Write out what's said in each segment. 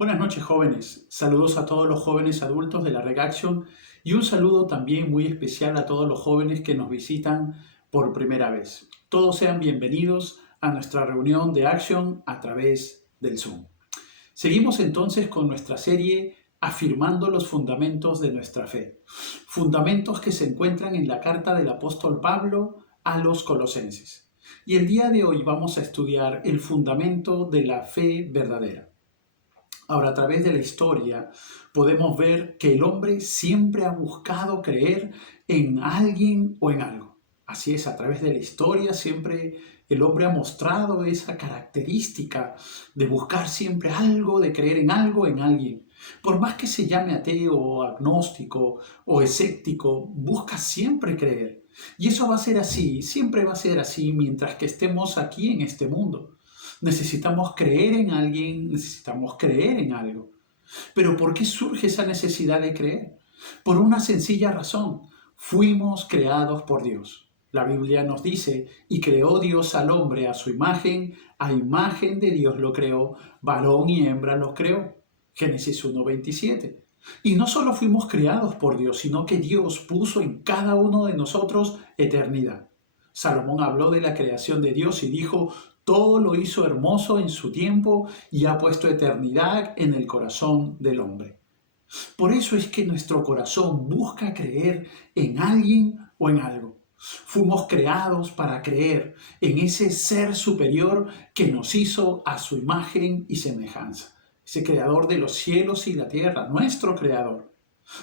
Buenas noches, jóvenes. Saludos a todos los jóvenes adultos de la Reg Action y un saludo también muy especial a todos los jóvenes que nos visitan por primera vez. Todos sean bienvenidos a nuestra reunión de Action a través del Zoom. Seguimos entonces con nuestra serie Afirmando los fundamentos de nuestra fe. Fundamentos que se encuentran en la carta del apóstol Pablo a los colosenses. Y el día de hoy vamos a estudiar el fundamento de la fe verdadera. Ahora, a través de la historia podemos ver que el hombre siempre ha buscado creer en alguien o en algo. Así es, a través de la historia siempre el hombre ha mostrado esa característica de buscar siempre algo, de creer en algo, en alguien. Por más que se llame ateo o agnóstico o escéptico, busca siempre creer. Y eso va a ser así, siempre va a ser así mientras que estemos aquí en este mundo. Necesitamos creer en alguien, necesitamos creer en algo. Pero ¿por qué surge esa necesidad de creer? Por una sencilla razón. Fuimos creados por Dios. La Biblia nos dice, y creó Dios al hombre a su imagen, a imagen de Dios lo creó, varón y hembra los creó. Génesis 1:27. Y no solo fuimos creados por Dios, sino que Dios puso en cada uno de nosotros eternidad. Salomón habló de la creación de Dios y dijo, todo lo hizo hermoso en su tiempo y ha puesto eternidad en el corazón del hombre. Por eso es que nuestro corazón busca creer en alguien o en algo. Fuimos creados para creer en ese ser superior que nos hizo a su imagen y semejanza. Ese creador de los cielos y la tierra, nuestro creador.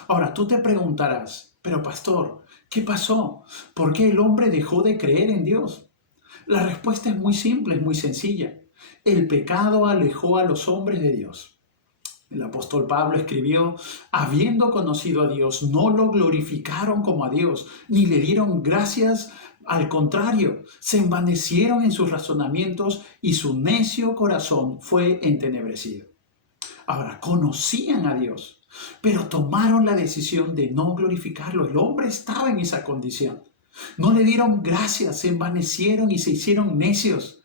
Ahora tú te preguntarás, pero pastor, ¿qué pasó? ¿Por qué el hombre dejó de creer en Dios? La respuesta es muy simple, es muy sencilla. El pecado alejó a los hombres de Dios. El apóstol Pablo escribió, habiendo conocido a Dios, no lo glorificaron como a Dios, ni le dieron gracias. Al contrario, se envanecieron en sus razonamientos y su necio corazón fue entenebrecido. Ahora, conocían a Dios, pero tomaron la decisión de no glorificarlo. El hombre estaba en esa condición. No le dieron gracias, se envanecieron y se hicieron necios.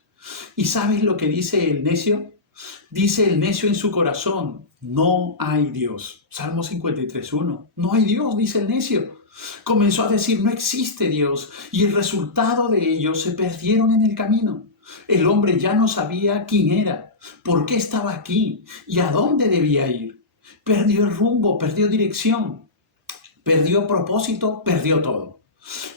¿Y sabes lo que dice el necio? Dice el necio en su corazón, no hay Dios. Salmo 53:1. No hay Dios, dice el necio. Comenzó a decir, no existe Dios. Y el resultado de ello se perdieron en el camino. El hombre ya no sabía quién era, por qué estaba aquí y a dónde debía ir. Perdió el rumbo, perdió dirección, perdió propósito, perdió todo.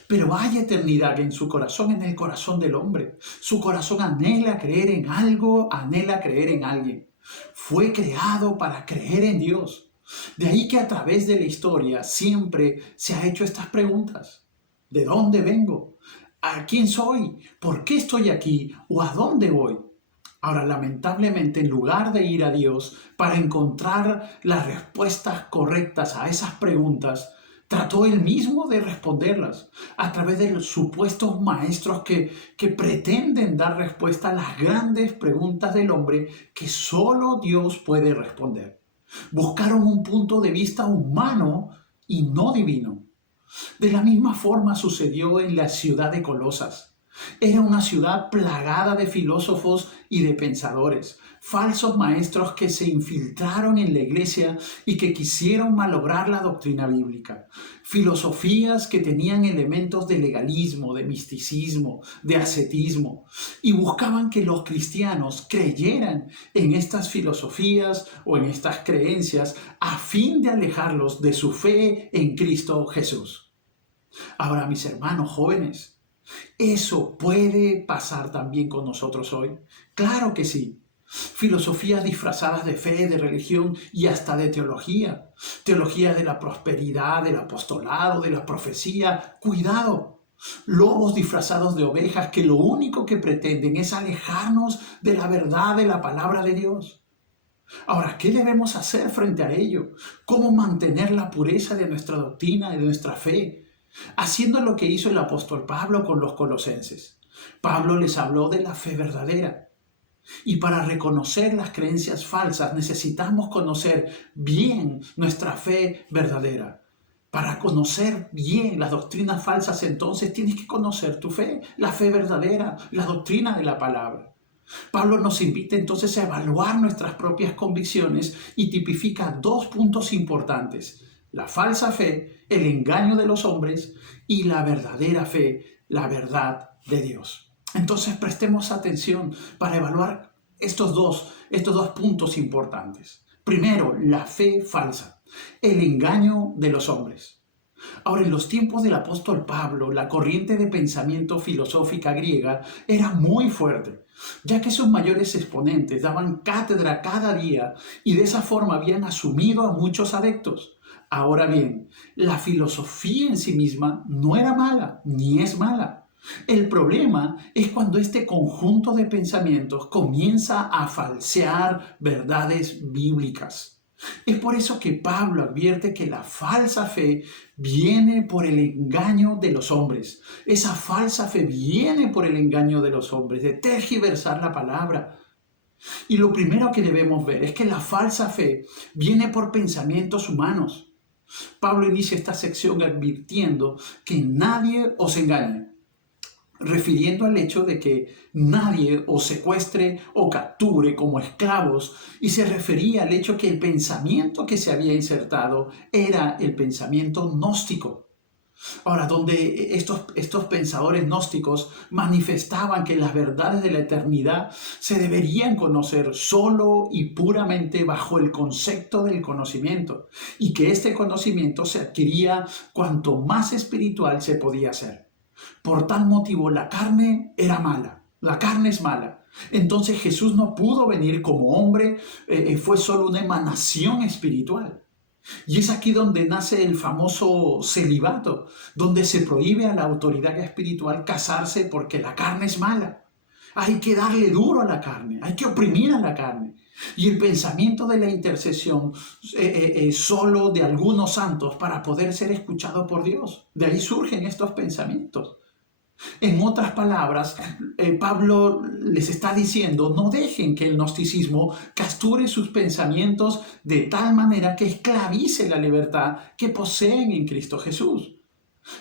Pero hay eternidad en su corazón, en el corazón del hombre. Su corazón anhela creer en algo, anhela creer en alguien. Fue creado para creer en Dios. De ahí que a través de la historia siempre se ha hecho estas preguntas. ¿De dónde vengo? ¿A quién soy? ¿Por qué estoy aquí? ¿O a dónde voy? Ahora, lamentablemente, en lugar de ir a Dios para encontrar las respuestas correctas a esas preguntas, trató él mismo de responderlas a través de los supuestos maestros que pretenden dar respuesta a las grandes preguntas del hombre que solo Dios puede responder. Buscaron un punto de vista humano y no divino. De la misma forma sucedió en la ciudad de Colosas. Era una ciudad plagada de filósofos y de pensadores, falsos maestros que se infiltraron en la iglesia y que quisieron malograr la doctrina bíblica. Filosofías que tenían elementos de legalismo, de misticismo, de ascetismo, y buscaban que los cristianos creyeran en estas filosofías o en estas creencias a fin de alejarlos de su fe en Cristo Jesús. Ahora, mis hermanos jóvenes, ¿eso puede pasar también con nosotros hoy? Claro que sí. Filosofías disfrazadas de fe, de religión y hasta de teología. Teología de la prosperidad, del apostolado, de la profecía. ¡Cuidado! Lobos disfrazados de ovejas que lo único que pretenden es alejarnos de la verdad de la palabra de Dios. Ahora, ¿qué debemos hacer frente a ello? ¿Cómo mantener la pureza de nuestra doctrina y de nuestra fe? Haciendo lo que hizo el apóstol Pablo con los colosenses. Pablo les habló de la fe verdadera. Y para reconocer las creencias falsas necesitamos conocer bien nuestra fe verdadera. Para conocer bien las doctrinas falsas, entonces tienes que conocer tu fe, la fe verdadera, la doctrina de la palabra. Pablo nos invita entonces a evaluar nuestras propias convicciones y tipifica dos puntos importantes: la falsa fe, el engaño de los hombres, y la verdadera fe, la verdad de Dios. Entonces prestemos atención para evaluar estos dos puntos importantes. Primero, la fe falsa, el engaño de los hombres. Ahora, en los tiempos del apóstol Pablo, la corriente de pensamiento filosófica griega era muy fuerte, ya que sus mayores exponentes daban cátedra cada día y de esa forma habían asumido a muchos adeptos. Ahora bien, la filosofía en sí misma no era mala, ni es mala. El problema es cuando este conjunto de pensamientos comienza a falsear verdades bíblicas. Es por eso que Pablo advierte que la falsa fe viene por el engaño de los hombres. Esa falsa fe viene por el engaño de los hombres, de tergiversar la palabra. Y lo primero que debemos ver es que la falsa fe viene por pensamientos humanos. Pablo inicia esta sección advirtiendo que nadie os engañe, refiriendo al hecho de que nadie os secuestre o capture como esclavos, y se refería al hecho que el pensamiento que se había insertado era el pensamiento gnóstico. Ahora, donde estos pensadores gnósticos manifestaban que las verdades de la eternidad se deberían conocer solo y puramente bajo el concepto del conocimiento, y que este conocimiento se adquiría cuanto más espiritual se podía ser. Por tal motivo, la carne era mala. La carne es mala. Entonces Jesús no pudo venir como hombre, fue solo una emanación espiritual. Y es aquí donde nace el famoso celibato, donde se prohíbe a la autoridad espiritual casarse porque la carne es mala. Hay que darle duro a la carne, hay que oprimir a la carne. Y el pensamiento de la intercesión solo de algunos santos para poder ser escuchado por Dios. De ahí surgen estos pensamientos. En otras palabras, Pablo les está diciendo: no dejen que el gnosticismo capture sus pensamientos de tal manera que esclavice la libertad que poseen en Cristo Jesús.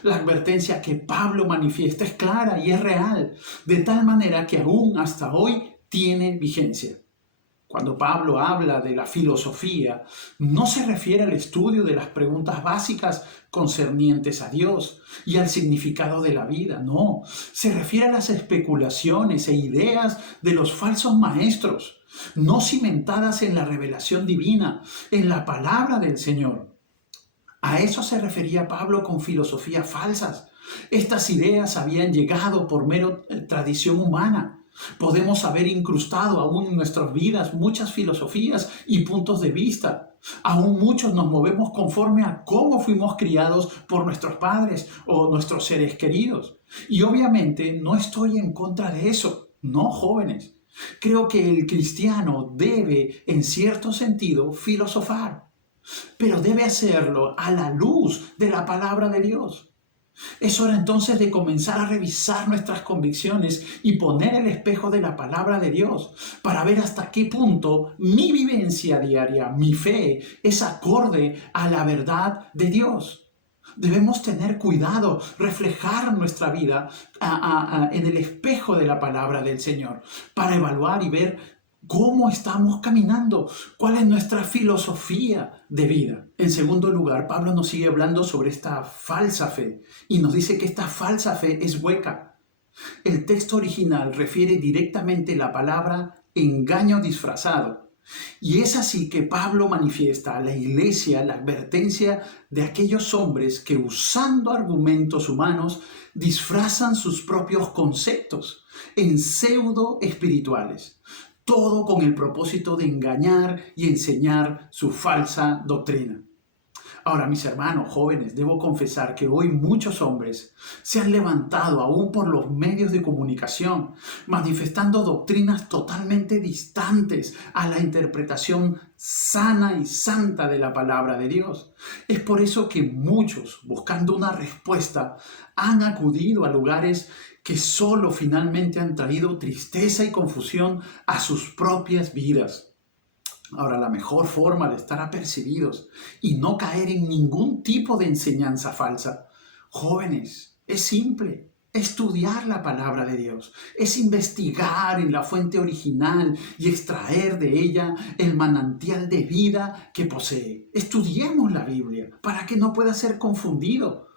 La advertencia que Pablo manifiesta es clara y es real, de tal manera que aún hasta hoy tiene vigencia. Cuando Pablo habla de la filosofía, no se refiere al estudio de las preguntas básicas concernientes a Dios y al significado de la vida, no. Se refiere a las especulaciones e ideas de los falsos maestros, no cimentadas en la revelación divina, en la palabra del Señor. A eso se refería Pablo con filosofías falsas. Estas ideas habían llegado por mera tradición humana. Podemos haber incrustado aún en nuestras vidas muchas filosofías y puntos de vista. Aún muchos nos movemos conforme a cómo fuimos criados por nuestros padres o nuestros seres queridos. Y obviamente no estoy en contra de eso. No, jóvenes. Creo que el cristiano debe, en cierto sentido, filosofar, pero debe hacerlo a la luz de la palabra de Dios. Es hora entonces de comenzar a revisar nuestras convicciones y poner el espejo de la palabra de Dios para ver hasta qué punto mi vivencia diaria, mi fe, es acorde a la verdad de Dios. Debemos tener cuidado, reflejar nuestra vida en el espejo de la palabra del Señor para evaluar y ver cómo estamos caminando, cuál es nuestra filosofía de vida. En segundo lugar, Pablo nos sigue hablando sobre esta falsa fe y nos dice que esta falsa fe es hueca. El texto original refiere directamente la palabra engaño disfrazado. Y es así que Pablo manifiesta a la iglesia la advertencia de aquellos hombres que, usando argumentos humanos, disfrazan sus propios conceptos en pseudo espirituales. Todo con el propósito de engañar y enseñar su falsa doctrina. Ahora, mis hermanos jóvenes, debo confesar que hoy muchos hombres se han levantado aún por los medios de comunicación, manifestando doctrinas totalmente distantes a la interpretación sana y santa de la palabra de Dios. Es por eso que muchos, buscando una respuesta, han acudido a lugares que solo finalmente han traído tristeza y confusión a sus propias vidas. Ahora, la mejor forma de estar apercibidos y no caer en ningún tipo de enseñanza falsa, jóvenes, es simple. estudiar la palabra de Dios, es investigar en la fuente original y extraer de ella el manantial de vida que posee. Estudiemos la Biblia para que no pueda ser confundido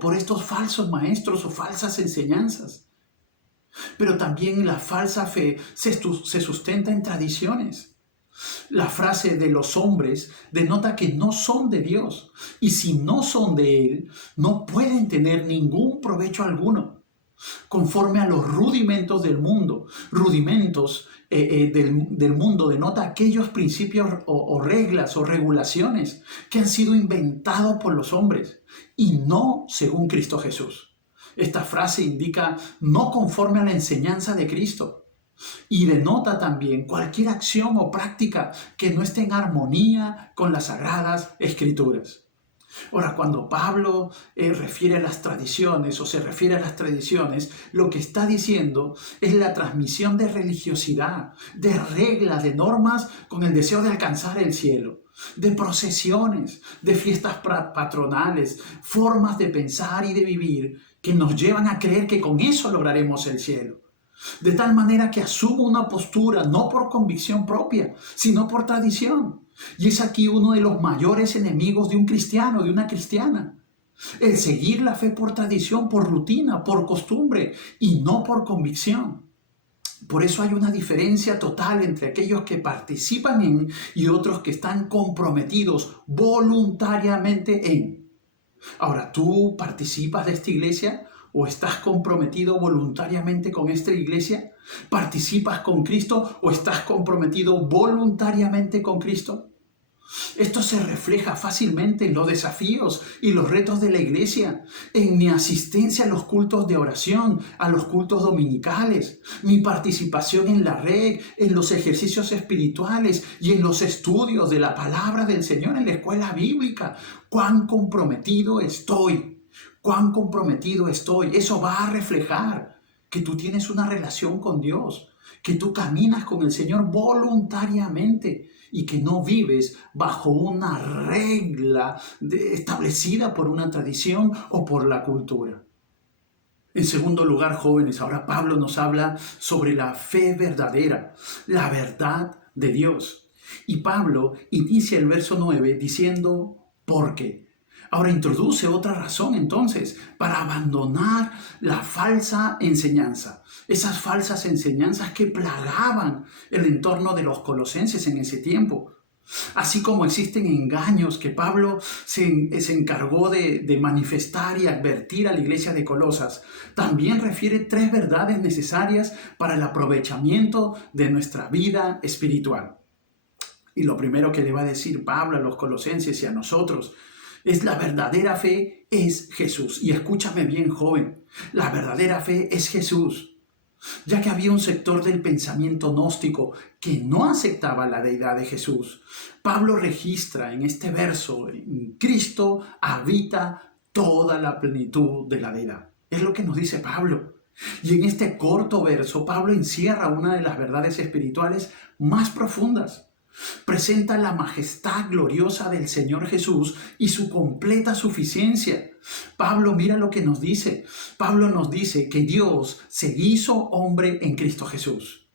por estos falsos maestros o falsas enseñanzas. Pero también la falsa fe se sustenta en tradiciones. La frase de los hombres denota que no son de Dios, y si no son de Él, no pueden tener ningún provecho alguno, conforme a los rudimentos del mundo. Rudimentos del mundo denota aquellos principios o reglas o regulaciones que han sido inventados por los hombres y no según Cristo Jesús. Esta frase indica no conforme a la enseñanza de Cristo. Y denota también cualquier acción o práctica que no esté en armonía con las sagradas escrituras. Ahora, cuando Pablo refiere a las tradiciones o se refiere a las tradiciones, lo que está diciendo es la transmisión de religiosidad, de reglas, de normas con el deseo de alcanzar el cielo, de procesiones, de fiestas patronales, formas de pensar y de vivir que nos llevan a creer que con eso lograremos el cielo. De tal manera que asumo una postura no por convicción propia, sino por tradición. Y es aquí uno de los mayores enemigos de un cristiano, de una cristiana. El seguir la fe por tradición, por rutina, por costumbre y no por convicción. Por eso hay una diferencia total entre aquellos que participan en y otros que están comprometidos voluntariamente en. Ahora, ¿tú participas de esta iglesia o estás comprometido voluntariamente con esta iglesia? ¿Participas con Cristo o estás comprometido voluntariamente con Cristo? Esto se refleja fácilmente en los desafíos y los retos de la iglesia, en mi asistencia a los cultos de oración, a los cultos dominicales, mi participación en la red, en los ejercicios espirituales y en los estudios de la palabra del Señor en la escuela bíblica. ¿Cuán comprometido estoy? ¿Cuán comprometido estoy? Eso va a reflejar que tú tienes una relación con Dios, que tú caminas con el Señor voluntariamente y que no vives bajo una regla establecida por una tradición o por la cultura. En segundo lugar, jóvenes, ahora Pablo nos habla sobre la fe verdadera, la verdad de Dios. Y Pablo inicia el verso 9 diciendo, ¿por qué? Ahora introduce otra razón entonces para abandonar la falsa enseñanza. Esas falsas enseñanzas que plagaban el entorno de los colosenses en ese tiempo. Así como existen engaños que Pablo se encargó de manifestar y advertir a la iglesia de Colosas, también refiere tres verdades necesarias para el aprovechamiento de nuestra vida espiritual. Y lo primero que le va a decir Pablo a los colosenses y a nosotros es la verdadera fe es Jesús. Y escúchame bien, joven, la verdadera fe es Jesús. Ya que había un sector del pensamiento gnóstico que no aceptaba la deidad de Jesús, Pablo registra en este verso, en Cristo habita toda la plenitud de la deidad. Es lo que nos dice Pablo. Y en este corto verso, Pablo encierra una de las verdades espirituales más profundas. Presenta la majestad gloriosa del Señor Jesús y su completa suficiencia. Pablo, mira lo que nos dice. Pablo nos dice que Dios se hizo hombre en Cristo Jesús.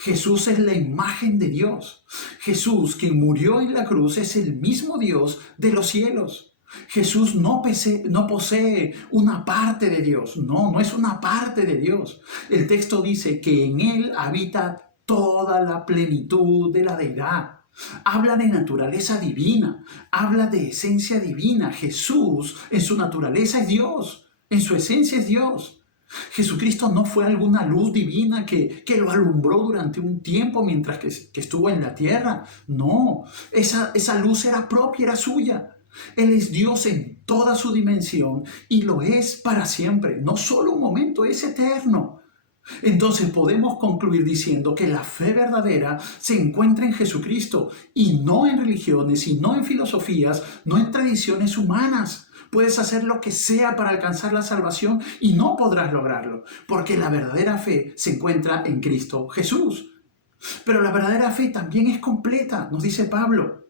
Jesús es la imagen de Dios. Jesús, quien murió en la cruz, es el mismo Dios de los cielos. Jesús no posee una parte de Dios. No es una parte de Dios. El texto dice que en Él habita toda la plenitud de la deidad. Habla de naturaleza divina, habla de esencia divina. Jesús en su naturaleza es Dios, en su esencia es Dios. Jesucristo no fue alguna luz divina que lo alumbró durante un tiempo mientras que estuvo en la tierra. No, esa luz era propia, era suya. Él es Dios en toda su dimensión y lo es para siempre. No solo un momento, es eterno. Entonces podemos concluir diciendo que la fe verdadera se encuentra en Jesucristo y no en religiones y no en filosofías, no en tradiciones humanas. Puedes hacer lo que sea para alcanzar la salvación y no podrás lograrlo, porque la verdadera fe se encuentra en Cristo Jesús. Pero la verdadera fe también es completa, nos dice Pablo.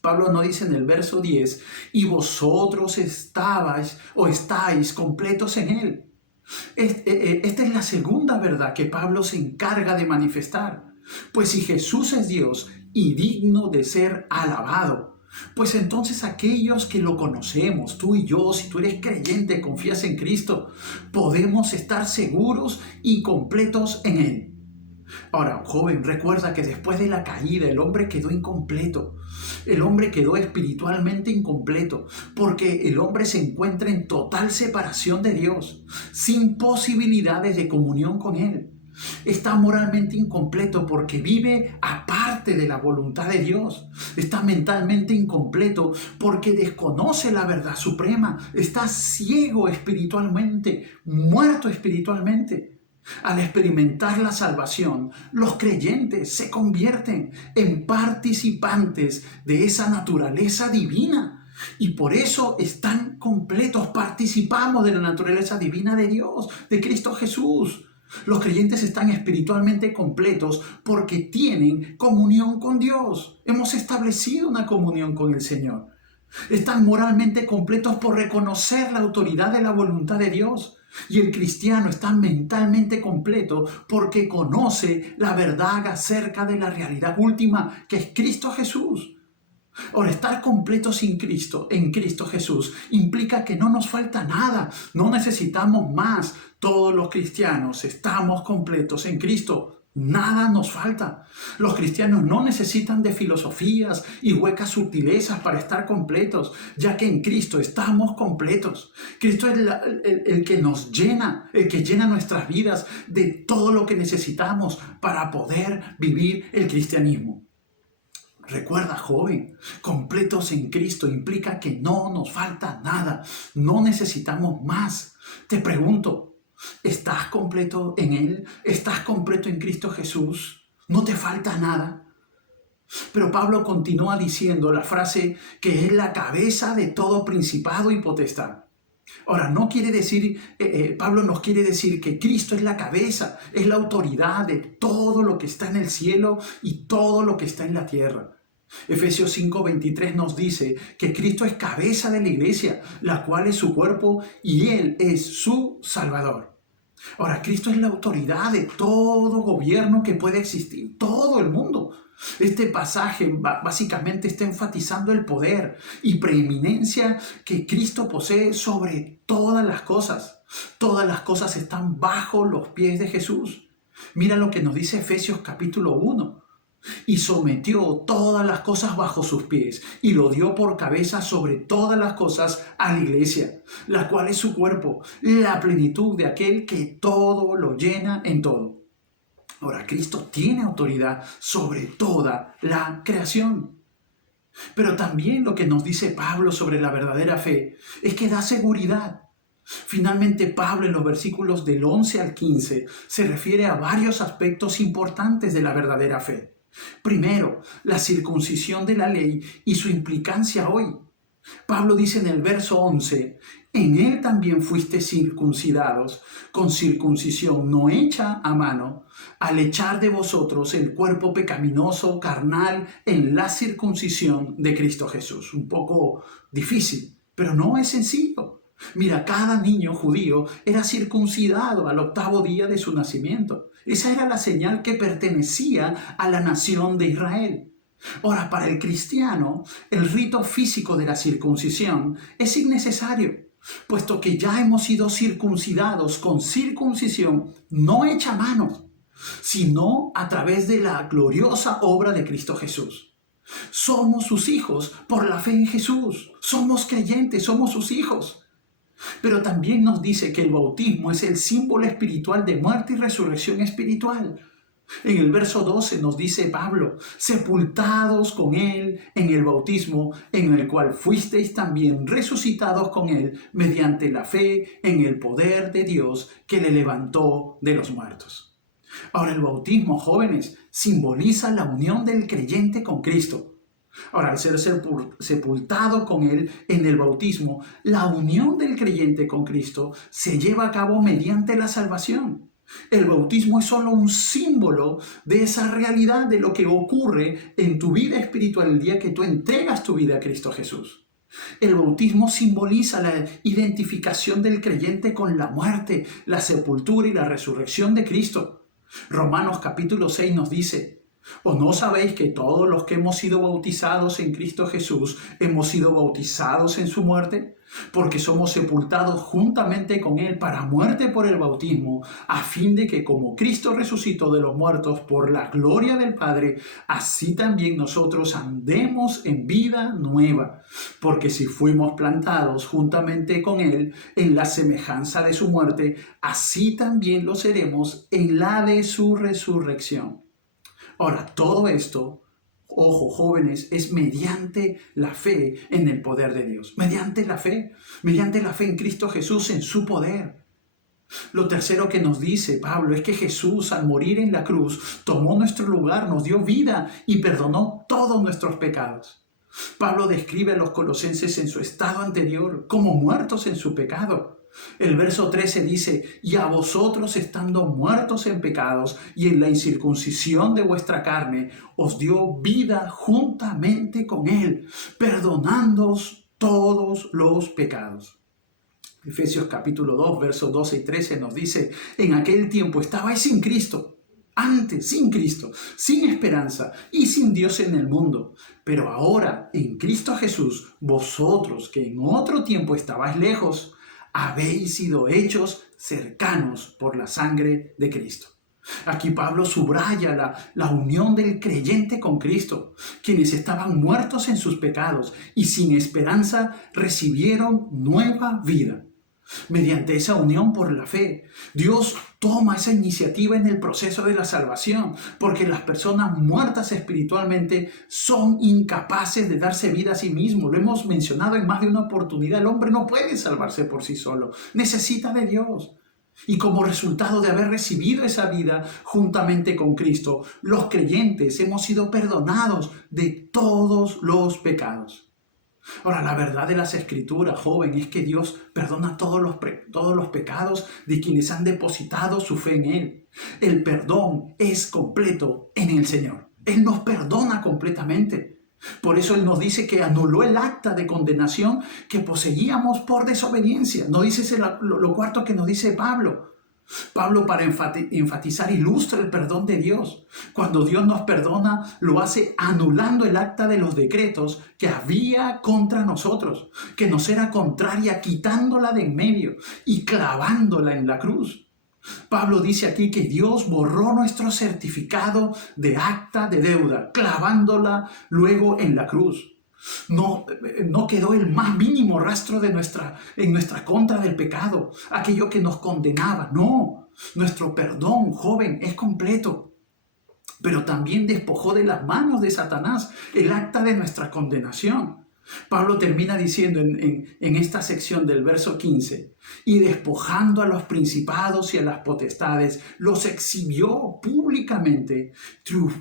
Pablo nos dice en el verso 10, y vosotros estáis completos en Él. Esta es la segunda verdad que Pablo se encarga de manifestar. Pues si Jesús es Dios y digno de ser alabado, pues entonces aquellos que lo conocemos, tú y yo, si tú eres creyente, confías en Cristo, podemos estar seguros y completos en Él. Ahora, joven, recuerda que después de la caída el hombre quedó incompleto. El hombre quedó espiritualmente incompleto porque el hombre se encuentra en total separación de Dios, sin posibilidades de comunión con Él. Está moralmente incompleto porque vive aparte de la voluntad de Dios. Está mentalmente incompleto porque desconoce la verdad suprema. Está ciego espiritualmente, muerto espiritualmente. Al experimentar la salvación, los creyentes se convierten en participantes de esa naturaleza divina. Y por eso están completos, participamos de la naturaleza divina de Dios, de Cristo Jesús. Los creyentes están espiritualmente completos porque tienen comunión con Dios. Hemos establecido una comunión con el Señor. Están moralmente completos por reconocer la autoridad de la voluntad de Dios. Y el cristiano está mentalmente completo porque conoce la verdad acerca de la realidad última que es Cristo Jesús. Ahora, estar completo sin Cristo, en Cristo Jesús, implica que no nos falta nada, no necesitamos más. Todos los cristianos estamos completos en Cristo. Nada nos falta. Los cristianos no necesitan de filosofías y huecas sutilezas para estar completos, ya que en Cristo estamos completos. Cristo es el que nos llena, el que llena nuestras vidas de todo lo que necesitamos para poder vivir el cristianismo. Recuerda, joven, completos en Cristo implica que no nos falta nada, no necesitamos más. Te pregunto, ¿estás completo en Él? ¿Estás completo en Cristo Jesús? ¿No te falta nada? Pero Pablo continúa diciendo la frase que es la cabeza de todo principado y potestad. Ahora, no quiere decir, Pablo nos quiere decir que Cristo es la cabeza, es la autoridad de todo lo que está en el cielo y todo lo que está en la tierra. Efesios 5:23 nos dice que Cristo es cabeza de la iglesia, la cual es su cuerpo y Él es su Salvador. Ahora, Cristo es la autoridad de todo gobierno que puede existir, todo el mundo. Este pasaje básicamente está enfatizando el poder y preeminencia que Cristo posee sobre todas las cosas. Todas las cosas están bajo los pies de Jesús. Mira lo que nos dice Efesios capítulo 1. Y sometió todas las cosas bajo sus pies y lo dio por cabeza sobre todas las cosas a la iglesia, la cual es su cuerpo, la plenitud de aquel que todo lo llena en todo. Ahora, Cristo tiene autoridad sobre toda la creación. Pero también lo que nos dice Pablo sobre la verdadera fe es que da seguridad. Finalmente, Pablo en los versículos del 11 al 15 se refiere a varios aspectos importantes de la verdadera fe. Primero, la circuncisión de la ley y su implicancia hoy. Pablo dice en el verso 11, en él también fuiste circuncidados, con circuncisión no hecha a mano, al echar de vosotros el cuerpo pecaminoso carnal en la circuncisión de Cristo Jesús. Un poco difícil, pero no es sencillo. Mira, cada niño judío era circuncidado al 8º día de su nacimiento. Esa era la señal que pertenecía a la nación de Israel. Ahora, para el cristiano, el rito físico de la circuncisión es innecesario, puesto que ya hemos sido circuncidados con circuncisión no hecha a mano, sino a través de la gloriosa obra de Cristo Jesús. Somos sus hijos por la fe en Jesús. Somos creyentes, somos sus hijos. Pero también nos dice que el bautismo es el símbolo espiritual de muerte y resurrección espiritual. En el verso 12 nos dice Pablo, sepultados con Él en el bautismo, en el cual fuisteis también resucitados con Él mediante la fe en el poder de Dios que le levantó de los muertos. Ahora, el bautismo, jóvenes, simboliza la unión del creyente con Cristo. Ahora, al ser sepultado con Él en el bautismo, la unión del creyente con Cristo se lleva a cabo mediante la salvación. El bautismo es solo un símbolo de esa realidad de lo que ocurre en tu vida espiritual el día que tú entregas tu vida a Cristo Jesús. El bautismo simboliza la identificación del creyente con la muerte, la sepultura y la resurrección de Cristo. Romanos capítulo 6 nos dice: ¿O no sabéis que todos los que hemos sido bautizados en Cristo Jesús hemos sido bautizados en su muerte? Porque somos sepultados juntamente con Él para muerte por el bautismo, a fin de que como Cristo resucitó de los muertos por la gloria del Padre, así también nosotros andemos en vida nueva. Porque si fuimos plantados juntamente con Él en la semejanza de su muerte, así también lo seremos en la de su resurrección. Ahora, todo esto, ojo jóvenes, es mediante la fe en el poder de Dios. Mediante la fe en Cristo Jesús, en su poder. Lo tercero que nos dice Pablo es que Jesús, al morir en la cruz, tomó nuestro lugar, nos dio vida y perdonó todos nuestros pecados. Pablo describe a los colosenses en su estado anterior como muertos en su pecado. El verso 13 dice: y a vosotros, estando muertos en pecados y en la incircuncisión de vuestra carne, os dio vida juntamente con Él, perdonándoos todos los pecados. Efesios capítulo 2, versos 12 y 13 nos dice: en aquel tiempo estabais sin Cristo. Antes, sin Cristo, sin esperanza y sin Dios en el mundo. Pero ahora, en Cristo Jesús, vosotros que en otro tiempo estabais lejos, habéis sido hechos cercanos por la sangre de Cristo. Aquí Pablo subraya la unión del creyente con Cristo. Quienes estaban muertos en sus pecados y sin esperanza recibieron nueva vida. Mediante esa unión por la fe, Dios toma esa iniciativa en el proceso de la salvación, porque las personas muertas espiritualmente son incapaces de darse vida a sí mismos. Lo hemos mencionado en más de una oportunidad. El hombre no puede salvarse por sí solo, necesita de Dios. Y como resultado de haber recibido esa vida juntamente con Cristo, los creyentes hemos sido perdonados de todos los pecados. Ahora, la verdad de las Escrituras, joven, es que Dios perdona todos los pecados de quienes han depositado su fe en Él. El perdón es completo en el Señor. Él nos perdona completamente. Por eso Él nos dice que anuló el acta de condenación que poseíamos por desobediencia. ¿No dice lo cuarto que nos dice Pablo? Pablo, para enfatizar, ilustra el perdón de Dios. Cuando Dios nos perdona, lo hace anulando el acta de los decretos que había contra nosotros, que nos era contraria, quitándola de en medio y clavándola en la cruz. Pablo dice aquí que Dios borró nuestro certificado de acta de deuda, clavándola luego en la cruz. No quedó el más mínimo rastro en nuestra contra del pecado, aquello que nos condenaba. No, nuestro perdón, joven, es completo. Pero también despojó de las manos de Satanás el acta de nuestra condenación. Pablo termina diciendo en esta sección del verso 15: y despojando a los principados y a las potestades, los exhibió públicamente,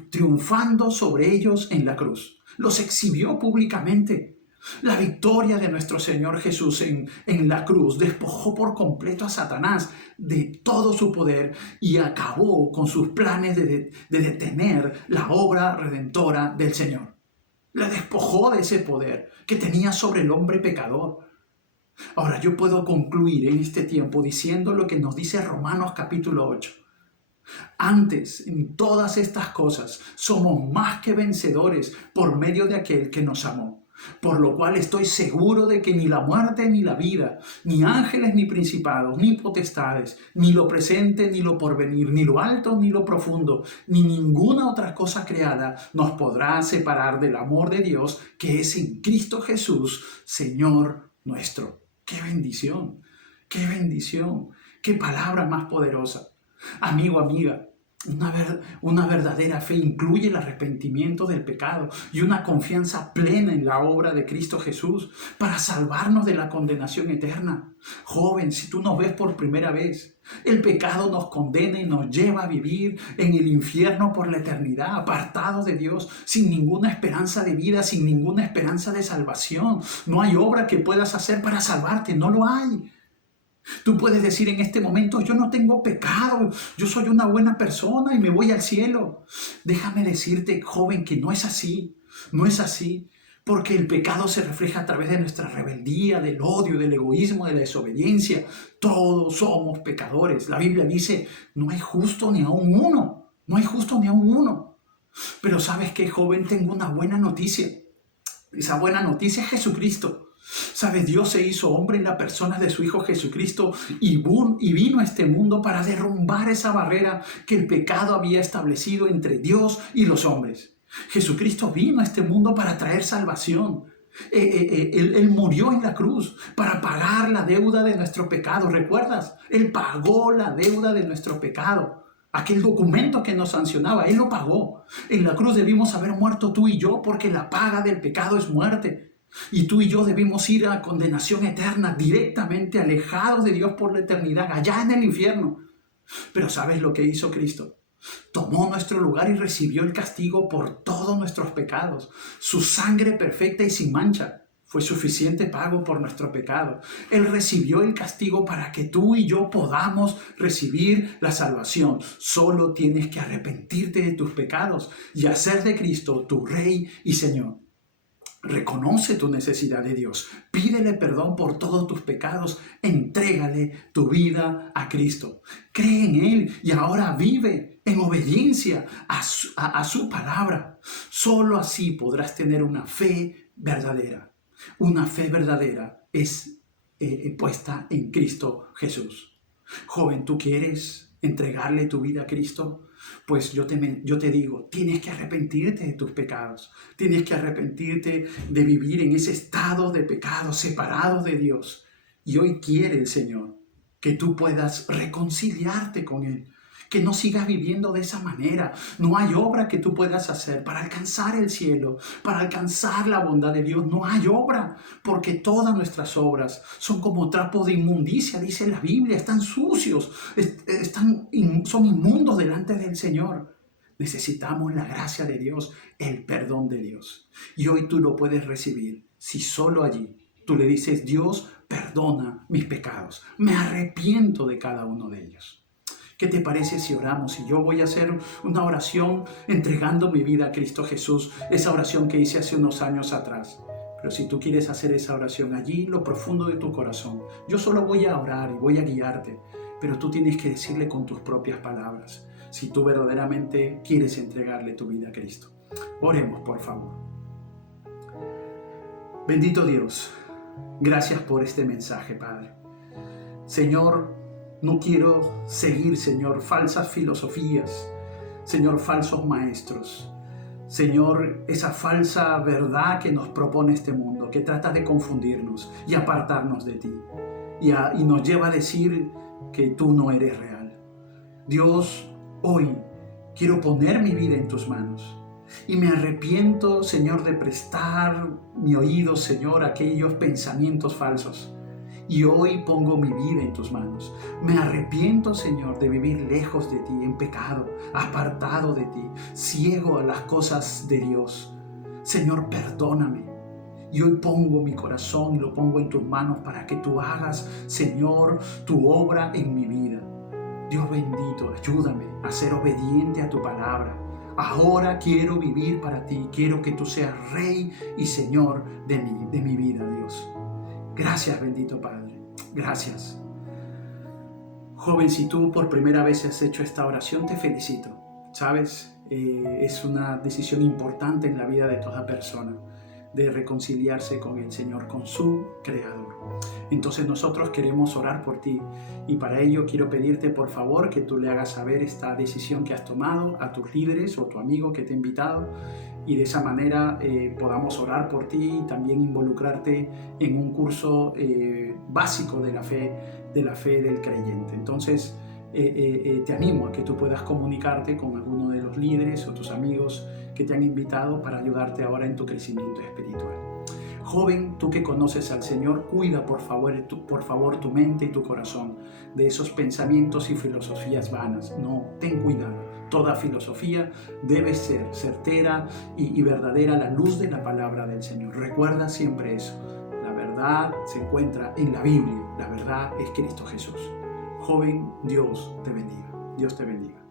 triunfando sobre ellos en la cruz. Los exhibió públicamente. La victoria de nuestro Señor Jesús en la cruz despojó por completo a Satanás de todo su poder y acabó con sus planes de detener la obra redentora del Señor. Le despojó de ese poder que tenía sobre el hombre pecador. Ahora, yo puedo concluir en este tiempo diciendo lo que nos dice Romanos capítulo 8. Antes, en todas estas cosas, somos más que vencedores por medio de aquel que nos amó. Por lo cual estoy seguro de que ni la muerte ni la vida, ni ángeles ni principados, ni potestades, ni lo presente ni lo porvenir, ni lo alto ni lo profundo, ni ninguna otra cosa creada nos podrá separar del amor de Dios que es en Cristo Jesús, Señor nuestro. ¡Qué bendición! ¡Qué bendición! ¡Qué palabra más poderosa! Amigo, amiga, una verdadera fe incluye el arrepentimiento del pecado y una confianza plena en la obra de Cristo Jesús para salvarnos de la condenación eterna. Joven, si tú nos ves por primera vez, el pecado nos condena y nos lleva a vivir en el infierno por la eternidad, apartados de Dios, sin ninguna esperanza de vida, sin ninguna esperanza de salvación. No hay obra que puedas hacer para salvarte, no lo hay. Tú puedes decir en este momento: yo no tengo pecado, yo soy una buena persona y me voy al cielo. Déjame decirte, joven, que no es así, no es así. porque el pecado se refleja a través de nuestra rebeldía, del odio, del egoísmo, de la desobediencia. Todos somos pecadores. La Biblia dice, no hay justo ni aun uno. No hay justo ni aun uno. Pero ¿sabes qué, joven? Tengo una buena noticia. Esa buena noticia es Jesucristo. ¿Sabes? Dios se hizo hombre en la persona de su Hijo Jesucristo y vino a este mundo para derrumbar esa barrera que el pecado había establecido entre Dios y los hombres. Jesucristo vino a este mundo para traer salvación. Él murió en la cruz para pagar la deuda de nuestro pecado. ¿Recuerdas? Él pagó la deuda de nuestro pecado. Aquel documento que nos sancionaba, Él lo pagó. En la cruz debimos haber muerto tú y yo porque la paga del pecado es muerte. Y tú y yo debimos ir a condenación eterna, directamente alejados de Dios por la eternidad, allá en el infierno. Pero ¿sabes lo que hizo Cristo? Tomó nuestro lugar y recibió el castigo por todos nuestros pecados. Su sangre perfecta y sin mancha fue suficiente pago por nuestro pecado. Él recibió el castigo para que tú y yo podamos recibir la salvación. Solo tienes que arrepentirte de tus pecados y hacer de Cristo tu Rey y Señor. Reconoce tu necesidad de Dios, pídele perdón por todos tus pecados, entrégale tu vida a Cristo. Cree en Él y ahora vive en obediencia a su palabra. Solo así podrás tener una fe verdadera. Una fe verdadera es puesta en Cristo Jesús. Joven, ¿tú quieres entregarle tu vida a Cristo? Pues yo te digo, tienes que arrepentirte de tus pecados. Tienes que arrepentirte de vivir en ese estado de pecado, separado de Dios. Y hoy quiere el Señor que tú puedas reconciliarte con Él. Que no sigas viviendo de esa manera. No hay obra que tú puedas hacer para alcanzar el cielo, para alcanzar la bondad de Dios. No hay obra, porque todas nuestras obras son como trapos de inmundicia, dice la Biblia. Están sucios, son inmundos delante del Señor. Necesitamos la gracia de Dios, el perdón de Dios. Y hoy tú lo puedes recibir si solo allí tú le dices, Dios, perdona mis pecados. Me arrepiento de cada uno de ellos. ¿Qué te parece si oramos? Y yo voy a hacer una oración entregando mi vida a Cristo Jesús, esa oración que hice hace unos años atrás. Pero si tú quieres hacer esa oración allí, lo profundo de tu corazón, yo solo voy a orar y voy a guiarte, pero tú tienes que decirle con tus propias palabras, si tú verdaderamente quieres entregarle tu vida a Cristo. Oremos, por favor. Bendito Dios, gracias por este mensaje, Padre. Señor, no quiero seguir, Señor, falsas filosofías, Señor, falsos maestros. Señor, esa falsa verdad que nos propone este mundo, que trata de confundirnos y apartarnos de ti. Y nos lleva a decir que tú no eres real. Dios, hoy quiero poner mi vida en tus manos. Y me arrepiento, Señor, de prestar mi oído, Señor, a aquellos pensamientos falsos. Y hoy pongo mi vida en tus manos. Me arrepiento, Señor, de vivir lejos de ti, en pecado, apartado de ti, ciego a las cosas de Dios. Señor, perdóname. Y hoy pongo mi corazón y lo pongo en tus manos para que tú hagas, Señor, tu obra en mi vida. Dios bendito, ayúdame a ser obediente a tu palabra. Ahora quiero vivir para ti. Quiero que tú seas Rey y Señor de mi vida, Dios. Gracias, bendito Padre. Gracias. Joven, si tú por primera vez has hecho esta oración, te felicito. ¿Sabes? Es una decisión importante en la vida de toda persona, de reconciliarse con el Señor, con su Creador. Entonces nosotros queremos orar por ti y para ello quiero pedirte por favor que tú le hagas saber esta decisión que has tomado a tus líderes o tu amigo que te ha invitado y de esa manera podamos orar por ti y también involucrarte en un curso básico de la fe del creyente. Entonces te animo a que tú puedas comunicarte con alguno de los líderes o tus amigos que te han invitado para ayudarte ahora en tu crecimiento espiritual. Joven, tú que conoces al Señor, cuida por favor tu mente y tu corazón de esos pensamientos y filosofías vanas. No, ten cuidado. Toda filosofía debe ser certera y verdadera a la luz de la palabra del Señor. Recuerda siempre eso. La verdad se encuentra en la Biblia. La verdad es Cristo Jesús. Joven, Dios te bendiga. Dios te bendiga.